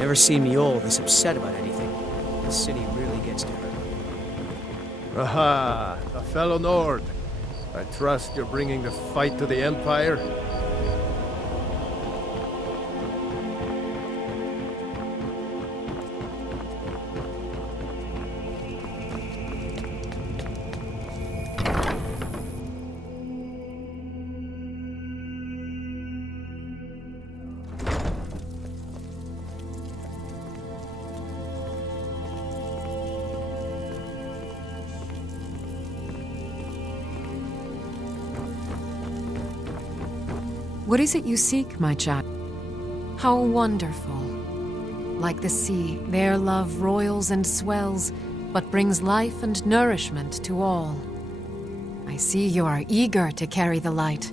Never seen Mjolnir this upset about anything. The city really gets to her. Aha, a fellow Nord. I trust you're bringing the fight to the Empire? What is it you seek, my child? How wonderful. Like the sea, their love roils and swells, but brings life and nourishment to all. I see you are eager to carry the light.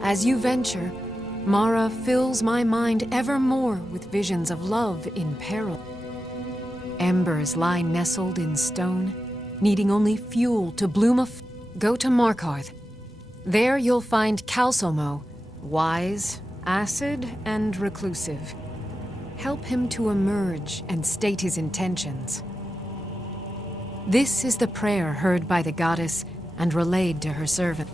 As you venture, Mara fills my mind ever more with visions of love in peril. Embers lie nestled in stone, needing only fuel to bloom Go to Markarth. There you'll find Calsomo, wise, acid, and reclusive. Help him to emerge and state his intentions. This is the prayer heard by the goddess and relayed to her servant.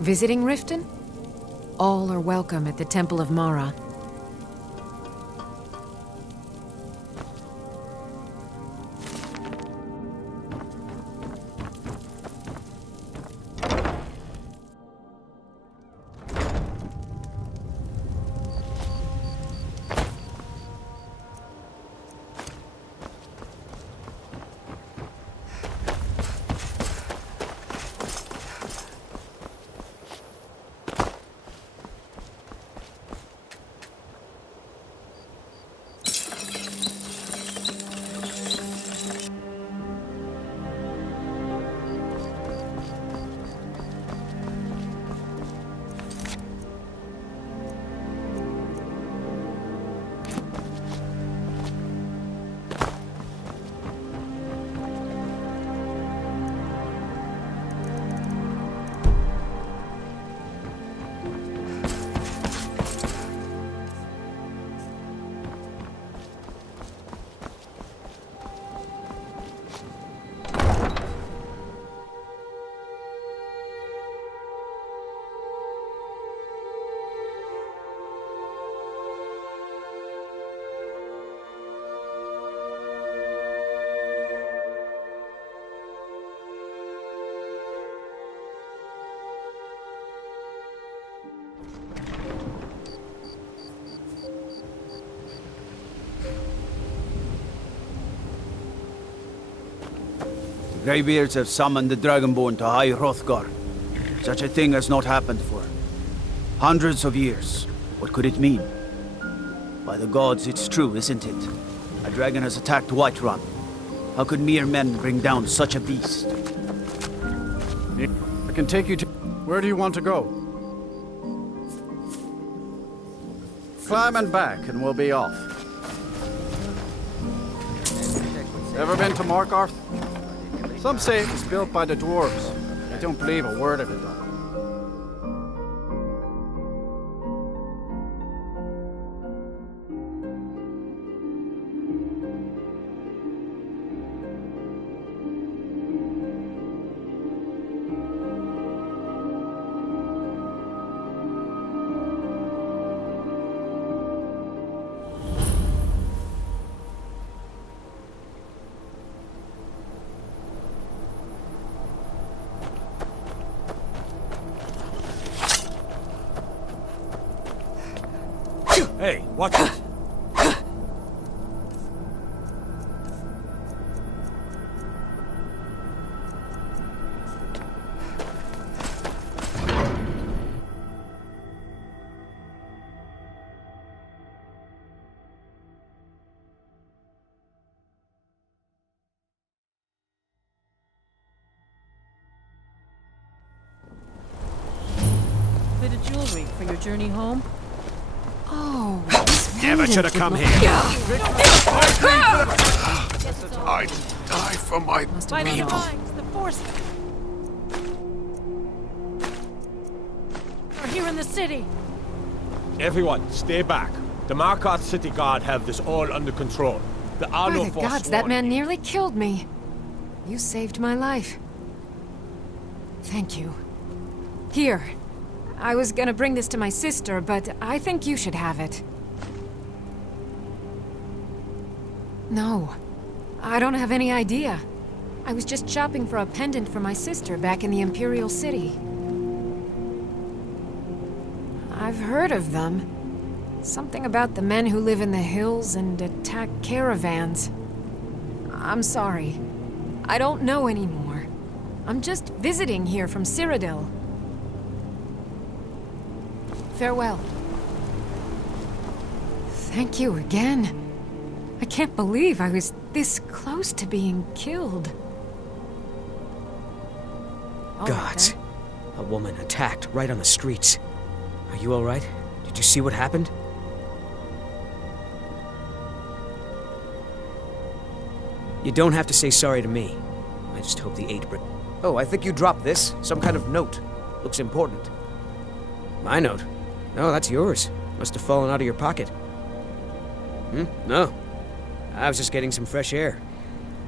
Visiting Riften? All are welcome at the Temple of Mara. Greybeards have summoned the Dragonborn to High Hrothgar. Such a thing has not happened for hundreds of years. What could it mean? By the gods, it's true, isn't it? A dragon has attacked Whiterun. How could mere men bring down such a beast? I can take you to... Where do you want to go? Climb and back and we'll be off. Ever been to Morkarth? Some say it was built by the dwarves. I don't believe a word of it, though. Hey, watch it! Bit of jewelry for your journey home? Oh, Never should have come here. I'd die for my By the lines, the force are here in the city. Everyone, stay back. The Markarth City Guard have this all under control. The By Arlo the Force gods, that sworn man in. nearly killed me. You saved my life. Thank you. Here. I was gonna bring this to my sister, but I think you should have it. No. I don't have any idea. I was just shopping for a pendant for my sister back in the Imperial City. I've heard of them. Something about the men who live in the hills and attack caravans. I'm sorry. I don't know anymore. I'm just visiting here from Cyrodiil. Farewell. Thank you again. I can't believe I was this close to being killed. All right, Gods. then. A woman attacked right on the streets. Are you alright? Did you see what happened? You don't have to say sorry to me. I just hope the 8 Oh, I think you dropped this. Some kind of note. Looks important. My note? No, that's yours. Must have fallen out of your pocket. No. I was just getting some fresh air.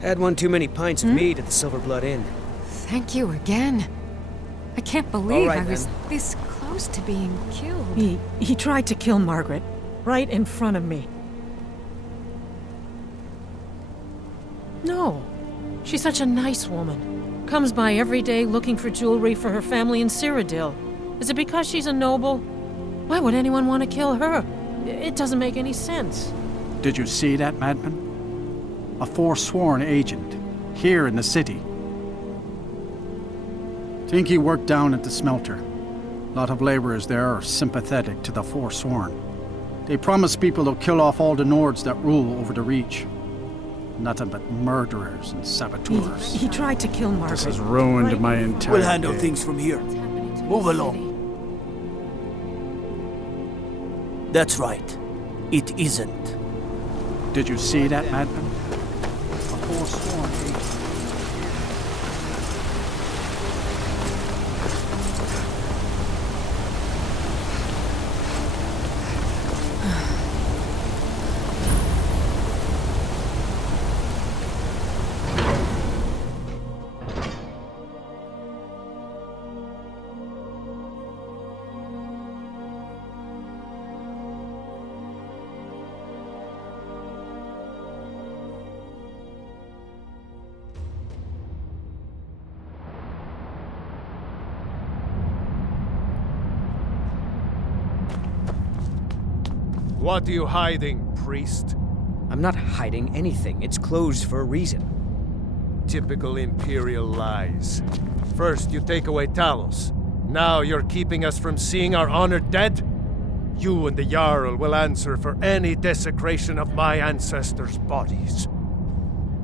Had one too many pints of mead at the Silver Blood Inn. Thank you again. I can't believe right, I was then. this close to being killed. He tried to kill Margaret, right in front of me. No. She's such a nice woman. Comes by every day looking for jewelry for her family in Cyrodiil. Is it because she's a noble? Why would anyone want to kill her? It doesn't make any sense. Did you see that madman? A forsworn agent, here in the city. Think he worked down at the smelter. A lot of laborers there are sympathetic to the forsworn. They promise people they'll kill off all the Nords that rule over the Reach. Nothing but murderers and saboteurs. He tried to kill Margaret. This has ruined right my in entire We'll handle day. things from here. What's happening to Move the along. city? That's right. It isn't. Did you see that madman? A forsworn agent. What are you hiding, priest? I'm not hiding anything. It's closed for a reason. Typical Imperial lies. First, you take away Talos. Now you're keeping us from seeing our honored dead? You and the Jarl will answer for any desecration of my ancestors' bodies.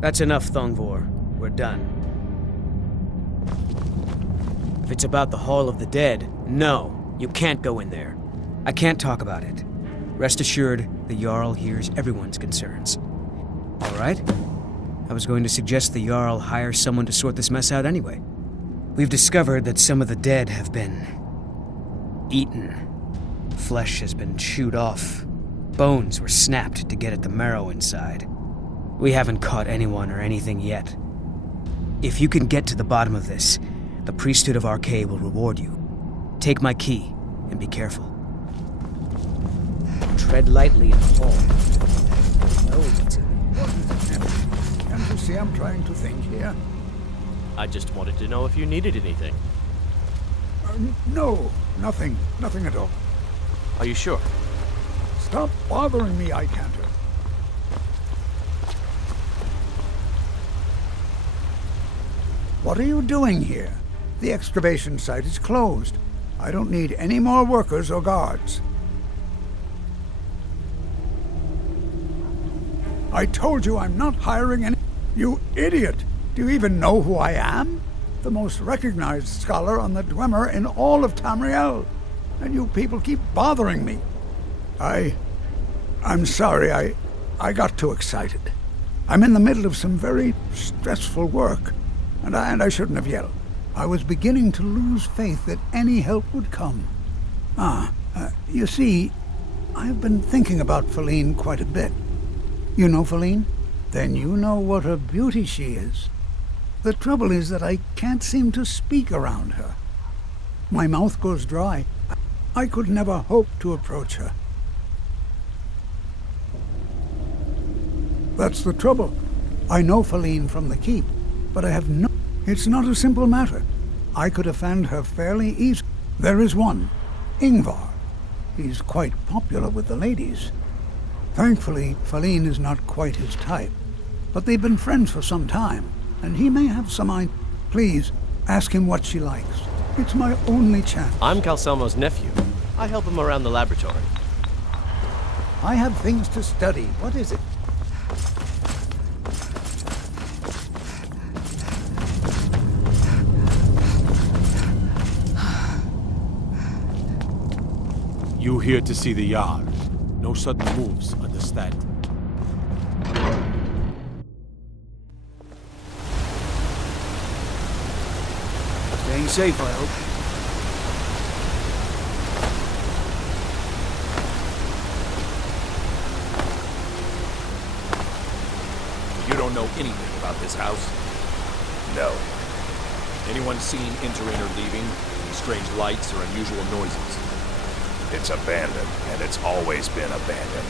That's enough, Thongvor. We're done. If it's about the Hall of the Dead, no, you can't go in there. I can't talk about it. Rest assured, the Jarl hears everyone's concerns. All right? I was going to suggest the Jarl hire someone to sort this mess out anyway. We've discovered that some of the dead have been eaten. Flesh has been chewed off. Bones were snapped to get at the marrow inside. We haven't caught anyone or anything yet. If you can get to the bottom of this, the priesthood of Arkay will reward you. Take my key, and be careful. Tread lightly in the hall. No, it's Can't you see I'm trying to think here? I just wanted to know if you needed anything. No, nothing. Nothing at all. Are you sure? Stop bothering me, Icanter. What are you doing here? The excavation site is closed. I don't need any more workers or guards. I told you I'm not hiring any... You idiot! Do you even know who I am? The most recognized scholar on the Dwemer in all of Tamriel. And you people keep bothering me. I'm sorry, I got too excited. I'm in the middle of some very stressful work, and I shouldn't have yelled. I was beginning to lose faith that any help would come. You see, I've been thinking about Faline quite a bit. You know Faline? Then you know what a beauty she is. The trouble is that I can't seem to speak around her. My mouth goes dry. I could never hope to approach her. That's the trouble. I know Faline from the keep, but I have no... It's not a simple matter. I could offend her fairly easily. There is one, Ingvar. He's quite popular with the ladies. Thankfully, Faline is not quite his type, but they've been friends for some time, and he may have some idea. Please, ask him what she likes. It's my only chance. I'm Calcelmo's nephew. I help him around the laboratory. I have things to study. What is it? You here to see the Jarl. No sudden moves, understand? Staying safe, I hope. You don't know anything about about this house? No. Anyone seen entering or leaving? Any strange lights or unusual noises? It's abandoned, and it's always been abandoned.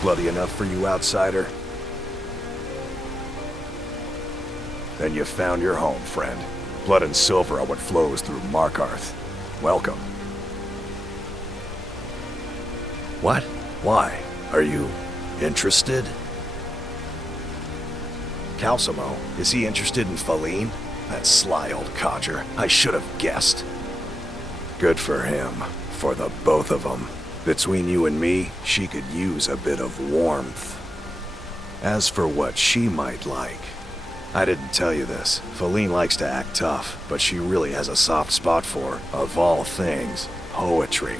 Bloody enough for you, outsider? Then you found your home, friend. Blood and silver are what flows through Markarth. Welcome. What? Why? Are you interested? Calcimo, is he interested in Faline? That sly old codger. I should have guessed. Good for him. For the both of them. Between you and me, she could use a bit of warmth. As for what she might like, I didn't tell you this. Faline likes to act tough, but she really has a soft spot for, of all things, poetry.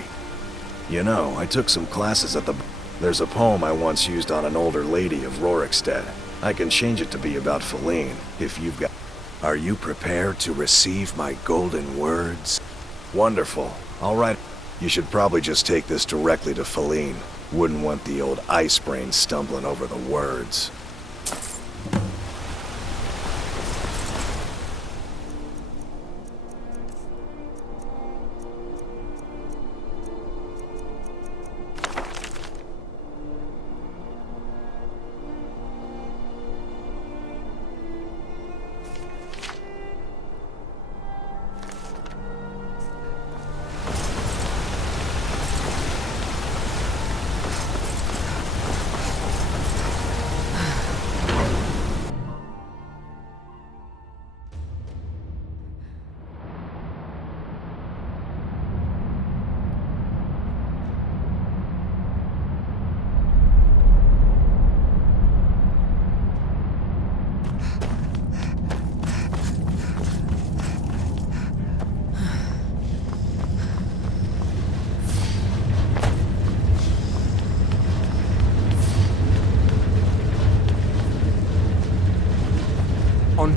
You know, I took some classes at the... There's a poem I once used on an older lady of Rorikstead. I can change it to be about Faline, if you've got... Are you prepared to receive my golden words? Wonderful. All right. You should probably just take this directly to Faline. Wouldn't want the old ice brain stumbling over the words.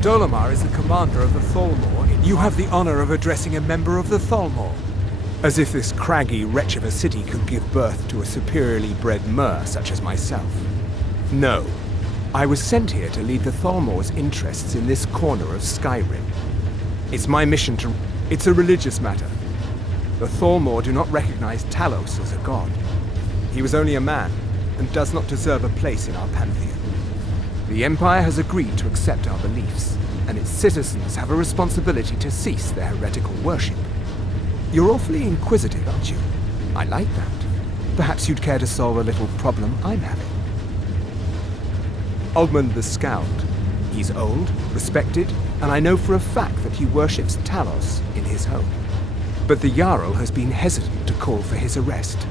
Dolomar is the commander of the Thalmor. You have the honor of addressing a member of the Thalmor. As if this craggy wretch of a city could give birth to a superiorly bred mer such as myself. No. I was sent here to lead the Thalmor's interests in this corner of Skyrim. It's my mission to... It's a religious matter. The Thalmor do not recognize Talos as a god. He was only a man, and does not deserve a place in our pantheon. The Empire has agreed to accept our beliefs, and its citizens have a responsibility to cease their heretical worship. You're awfully inquisitive, aren't you? I like that. Perhaps you'd care to solve a little problem I'm having. Ogmund the Scout. He's old, respected, and I know for a fact that he worships Talos in his home. But the Jarl has been hesitant to call for his arrest.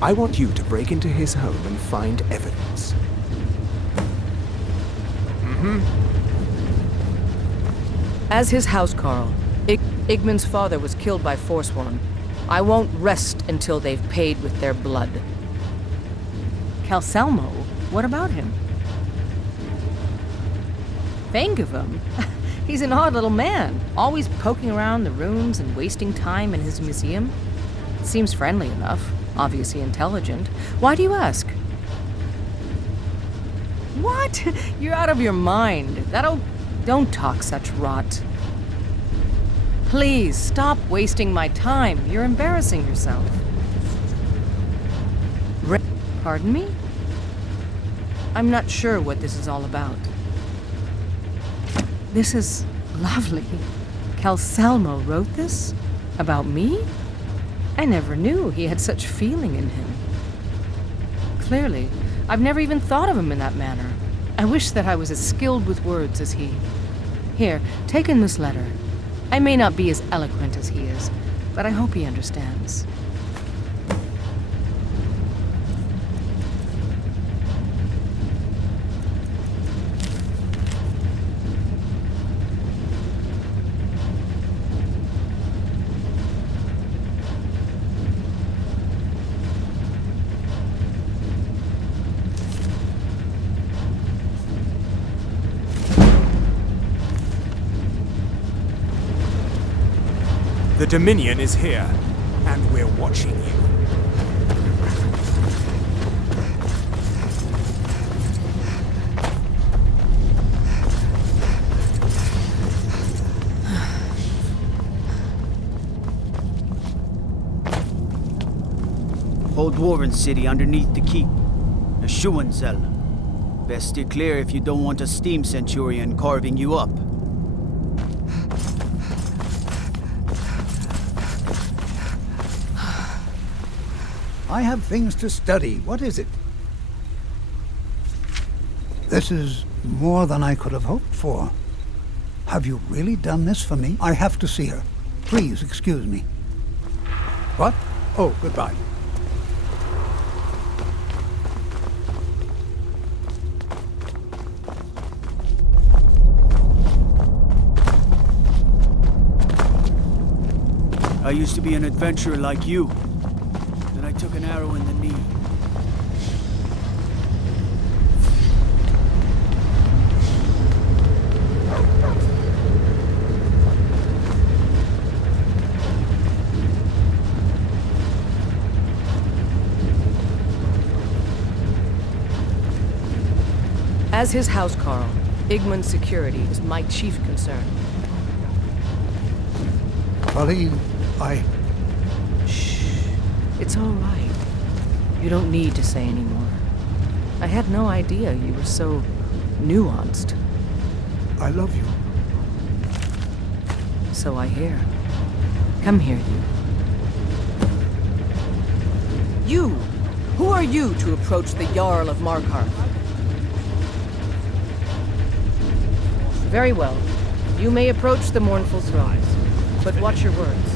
I want you to break into his home and find evidence. As his housecarl, Igmund's father was killed by Forsworn. I won't rest until they've paid with their blood. Calcimo? What about him? Vengevum? He's an odd little man, always poking around the rooms and wasting time in his museum. Seems friendly enough, obviously intelligent. Why do you ask? What? You're out of your mind. Don't talk such rot. Please, stop wasting my time. You're embarrassing yourself. Pardon me? I'm not sure what this is all about. This is lovely. Calcimo wrote this? About me? I never knew he had such feeling in him. Clearly, I've never even thought of him in that manner. I wish that I was as skilled with words as he. Here, take in this letter. I may not be as eloquent as he is, but I hope he understands. The Dominion is here, and we're watching you. Whole Dwarven city underneath the keep. A Shuan cell. Best steer clear if you don't want a steam centurion carving you up. I have things to study. What is it? This is more than I could have hoped for. Have you really done this for me? I have to see her. Please excuse me. What? Oh, goodbye. I used to be an adventurer like you. Then I took an arrow in the knee. As his housecarl, Igmund's security is my chief concern. Colleen, Shh. It's all right. You don't need to say any more. I had no idea you were so nuanced. I love you. So I hear. Come here, you. You! Who are you to approach the Jarl of Markarth? Very well. You may approach the mournful throne, but watch your words.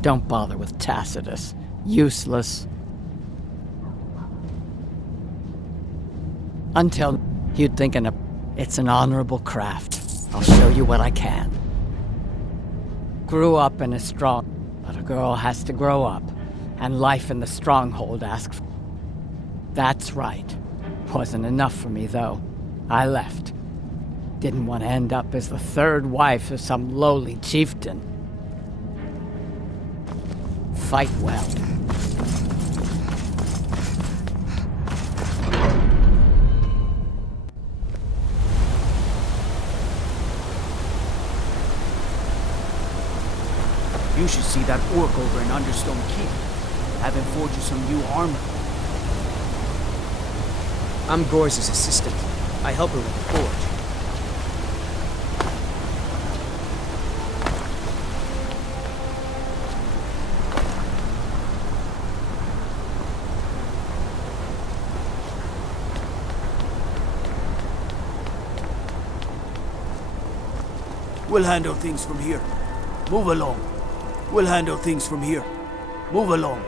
Don't bother with Tacitus. Useless. Until you'd think it's an honorable craft. I'll show you what I can. Grew up in a strong, but a girl has to grow up, and life in the stronghold asks. That's right. Wasn't enough for me, though. I left. Didn't want to end up as the third wife of some lowly chieftain. Fight well. You should see that orc over in Understone Keep. Have him forge you some new armor. I'm Gor's assistant. I help her with the forge. We'll handle things from here. Move along. We'll handle things from here. Move along.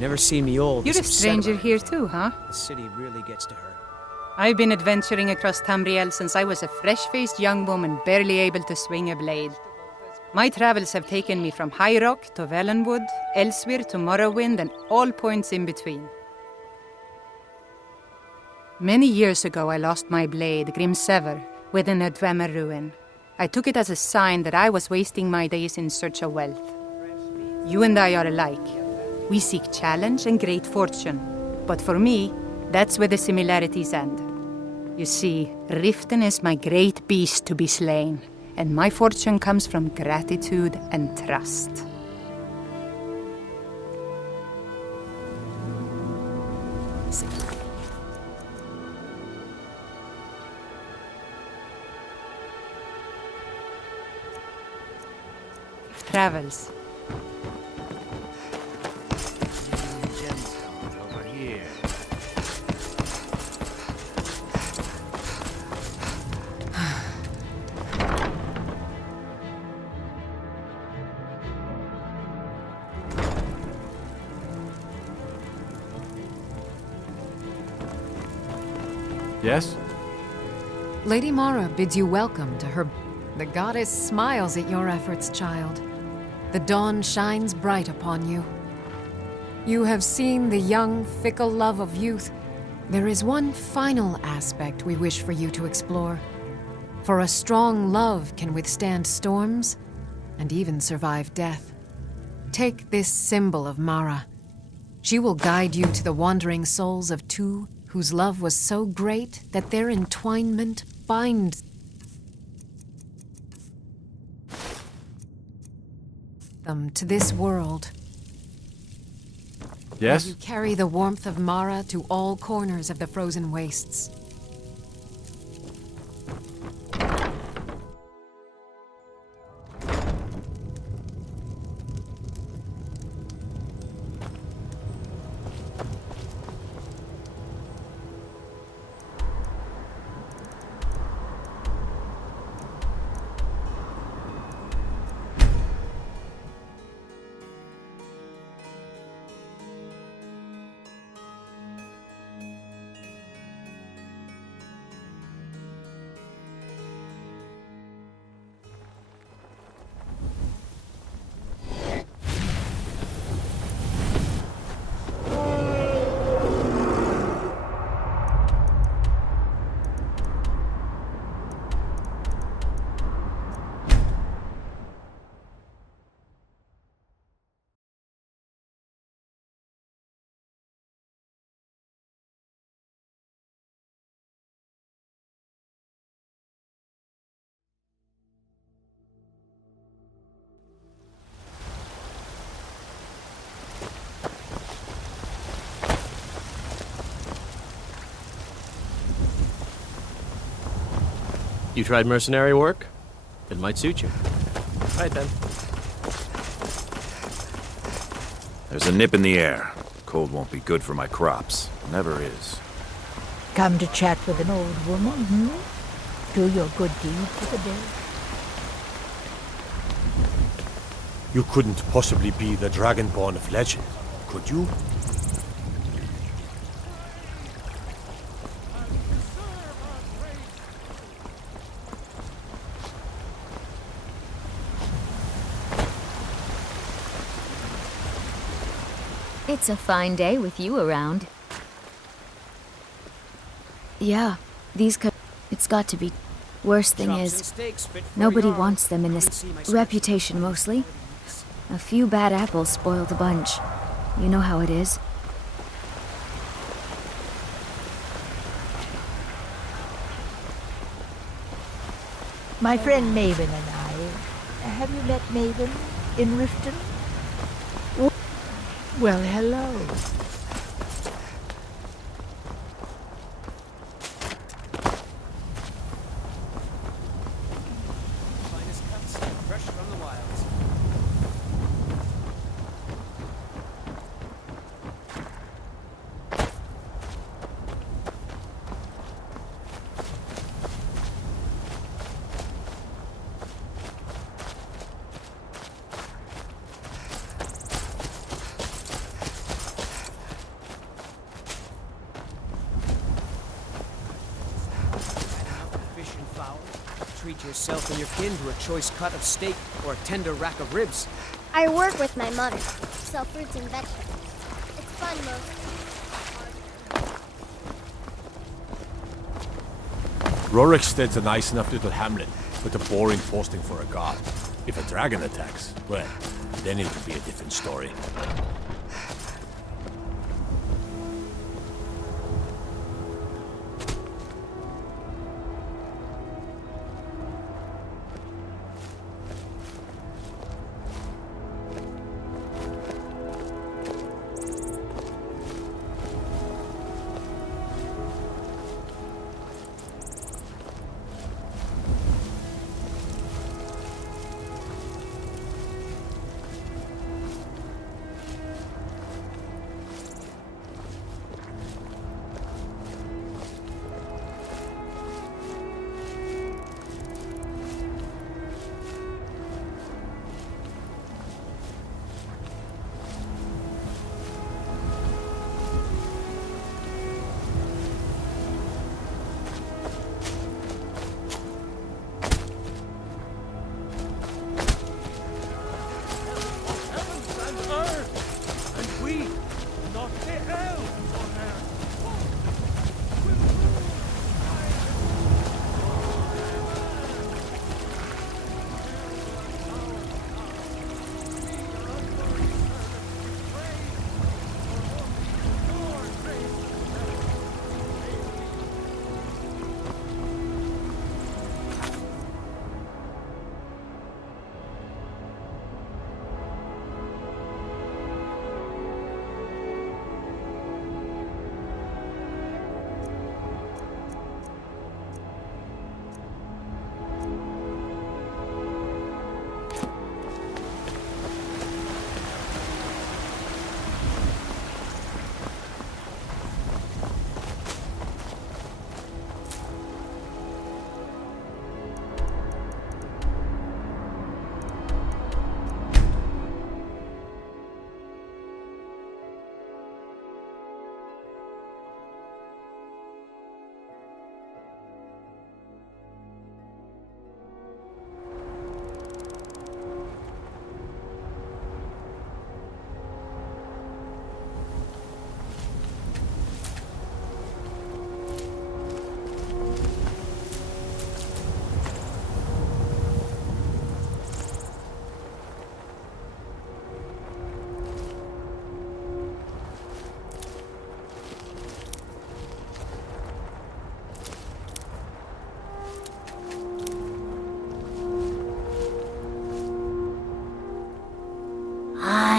Never seen me old. You're a stranger here too, huh? The city really gets to her. I've been adventuring across Tamriel since I was a fresh-faced young woman barely able to swing a blade. My travels have taken me from High Rock to Valenwood, Elsewhere to Morrowind, and all points in between. Many years ago I lost my blade, Grimsever, within a Dwemer ruin. I took it as a sign that I was wasting my days in search of wealth. You and I are alike. We seek challenge and great fortune. But for me, that's where the similarities end. You see, Riften is my great beast to be slain, and my fortune comes from gratitude and trust. travels. Over here. Yes? Lady Mara bids you welcome to her. The goddess smiles at your efforts, child. The dawn shines bright upon you. You have seen the young, fickle love of youth. There is one final aspect we wish for you to explore. For a strong love can withstand storms and even survive death. Take this symbol of Mara. She will guide you to the wandering souls of two whose love was so great that their entwinement binds them to this world. Yes? May you carry the warmth of Mara to all corners of the frozen wastes. You tried mercenary work? It might suit you. Right then. There's a nip in the air. Cold won't be good for my crops. Never is. Come to chat with an old woman, hmm? Do your good deed for the day. You couldn't possibly be the Dragonborn of legend, could you? It's a fine day with you around. Yeah, it's got to be. Worst thing is, nobody wants them in this. Reputation mostly. A few bad apples spoil the bunch. You know how it is. My friend Maven and I. Have you met Maven in Riften? Well, hello. Finest cuts, fresh from the wilds. Treat yourself and your kin to a choice cut of steak or a tender rack of ribs. I work with my mother, sell fruits and vegetables. It's fun mostly. Rorikstead's a nice enough little hamlet, with a boring posting for a god. If a dragon attacks, well, then it would be a different story.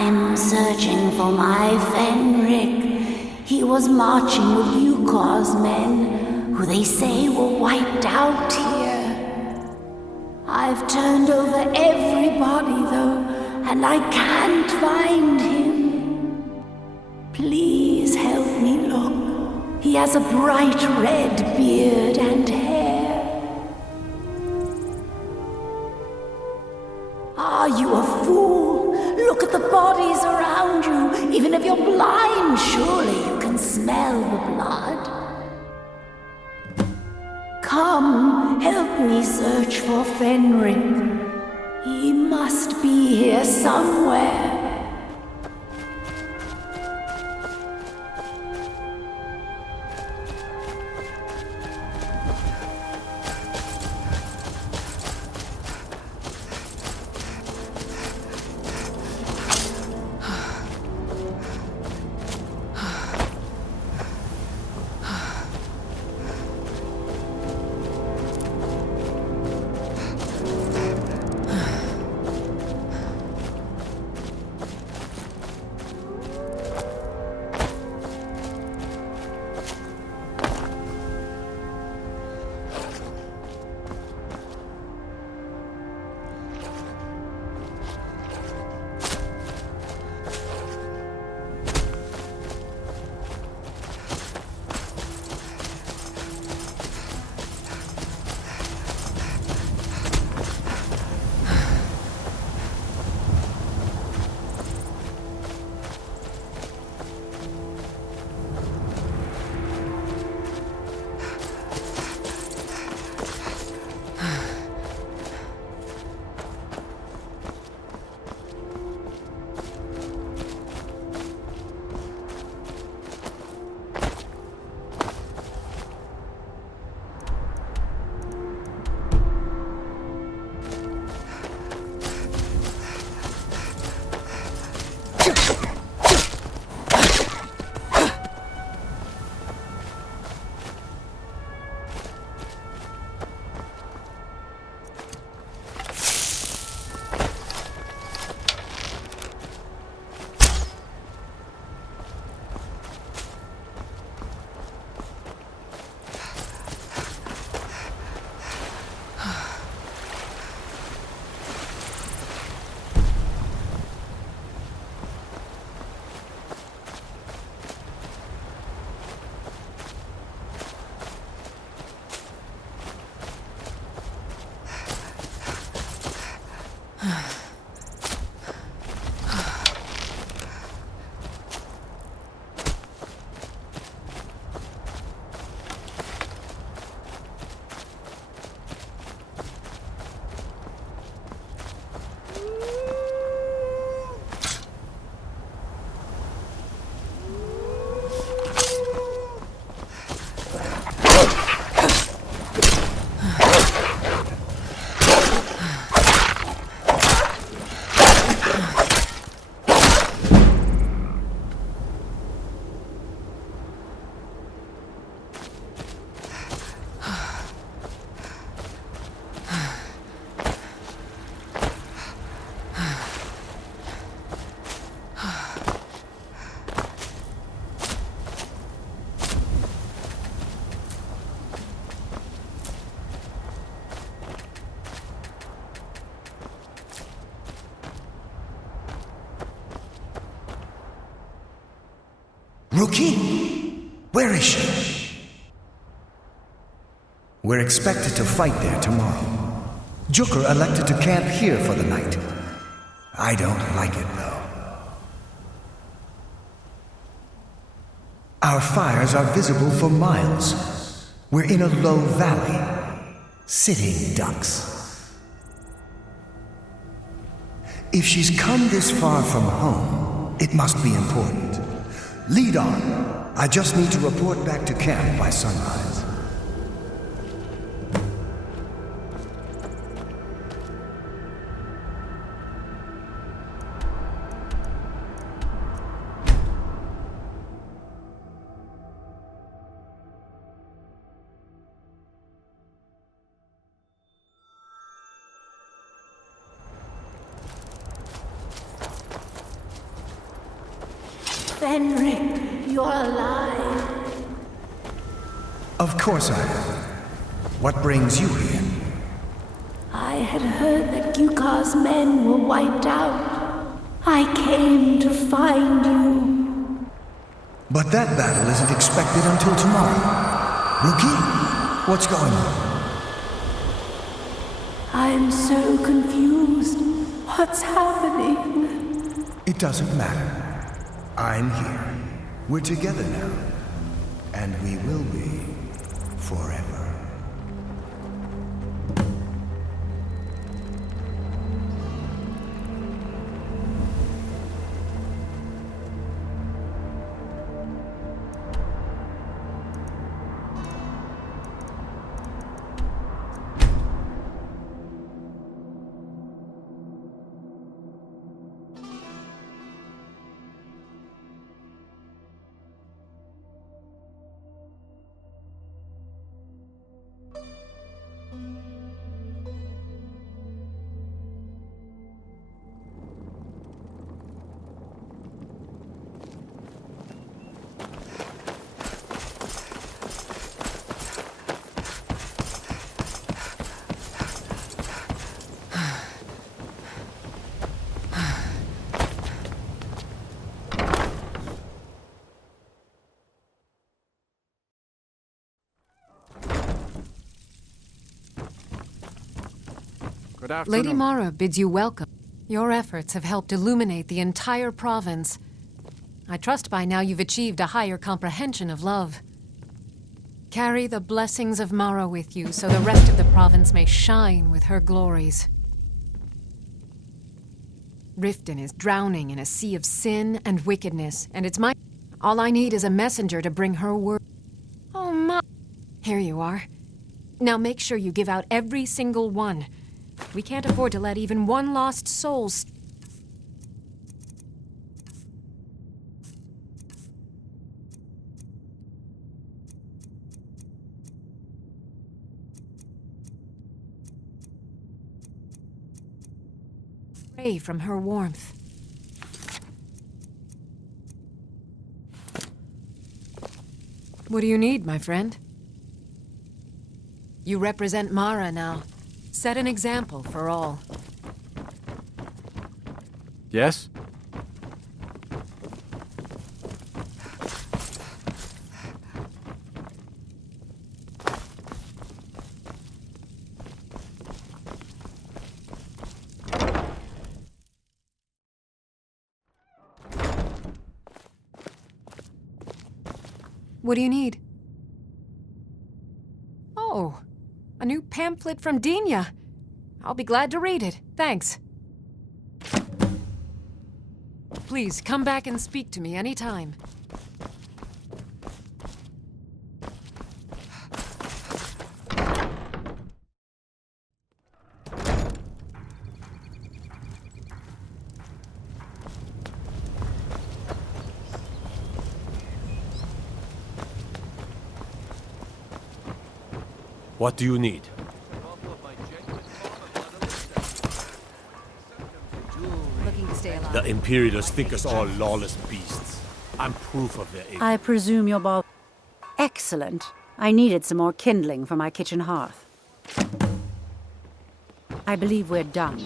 I'm searching for my Fenric. He was marching with Yukor's men, who they say were wiped out here. I've turned over everybody, though, and I can't find him. Please help me look. He has a bright red beard and hair. Are you a fool? Look at the bodies around you. Even if you're blind, surely you can smell the blood. Come, help me search for Fenric. He must be here somewhere. Rookie? Where is she? We're expected to fight there tomorrow. Jukur elected to camp here for the night. I don't like it, though. Our fires are visible for miles. We're in a low valley. Sitting ducks. If she's come this far from home, it must be important. Lead on. I just need to report back to camp by sunrise. Fenric, you're alive. Of course I am. What brings you here? I had heard that Gyukar's men were wiped out. I came to find you. But that battle isn't expected until tomorrow. Rookie, what's going on? I'm so confused. What's happening? It doesn't matter. I'm here. We're together now. And we will be forever. Good afternoon. Lady Mara bids you welcome. Your efforts have helped illuminate the entire province. I trust by now you've achieved a higher comprehension of love. Carry the blessings of Mara with you so the rest of the province may shine with her glories. Riften is drowning in a sea of sin and wickedness, and it's my... All I need is a messenger to bring her word. Oh, Ma... Here you are. Now make sure you give out every single one. We can't afford to let even one lost soul stray from her warmth. What do you need, my friend? You represent Mara now. Set an example for all. Yes? What do you need? Oh, a new pamphlet from Dinya. I'll be glad to read it. Thanks. Please, come back and speak to me anytime. What do you need? The Imperials think us all lawless beasts. I'm proof of their ignorance. I presume you're both... Excellent. I needed some more kindling for my kitchen hearth. I believe we're done.